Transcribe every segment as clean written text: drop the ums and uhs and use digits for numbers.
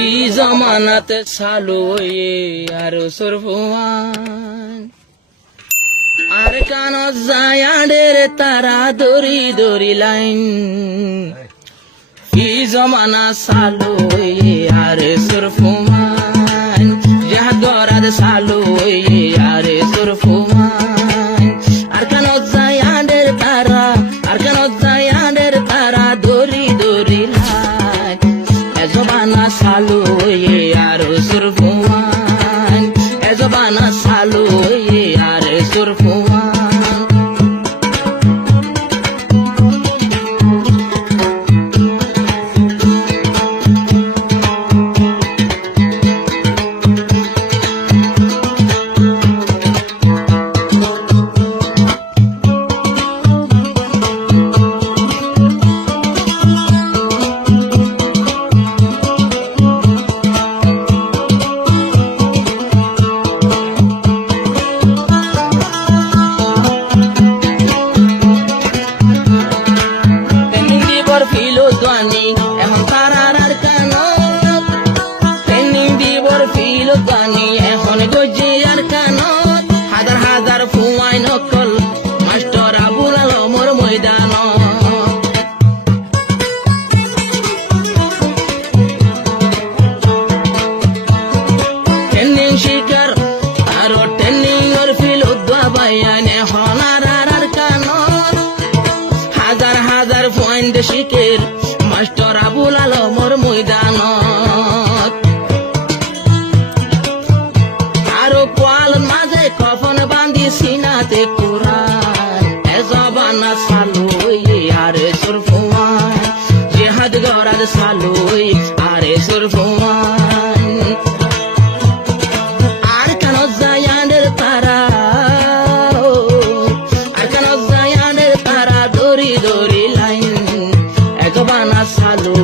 ই জমানাতে চালু আর সরফুয়ান আর কানত যায় আডের তারা দড়ি দড়ি লাইন ই জমানা চালু আর সরফুয়ান যাহা দরাদ চালু আর সরফুয়ান আর কানত যায় আডের তারা আর কানত যায় আডের তারা দড়ি দড়ি লাইন এজবানা চালু আর সরফুয়ান এজবানা চালু আর সরফুয়ান এখন তারার আর কানত ট্রেনিং দিবর ফিল গানি এখন গজি আর কানত হাজার হাজার ফুয়াই নকল মাস্টার আবুল আলমর ময়দান ট্রেনিং শিকার আর ট্রেনিং ওর ফিল উদ্বাবায়ান এখন আর কানত হাজার হাজার পয়েন্ট শিখের মাস্টার আবুল আলমর ময়দানত আরো কোয়াল মাঝে কফন বান্ধি সিনাতে কোরআন এজবানা চালু আরে সরফুয়ান জিহাদ গরাদ চালু আরে সরফুয়ান আর কানত জায়ানের তারা আর কানত জায়ানের তারা দড়ি দড়ি লাইন এজবানা চালু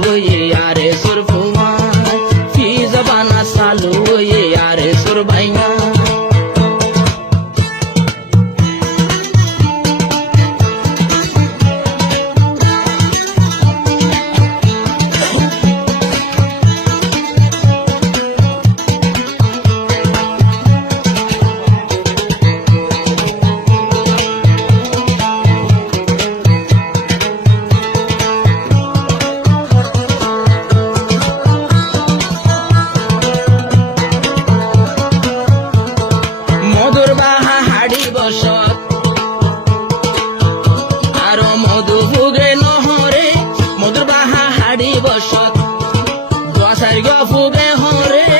আরে সরফুয়ান কি জবানা চালু আরে সরবাইনা আরো মধু ফুগে নহরে মধুর বাহা হাড়ি বসত দশার ফুগে হরে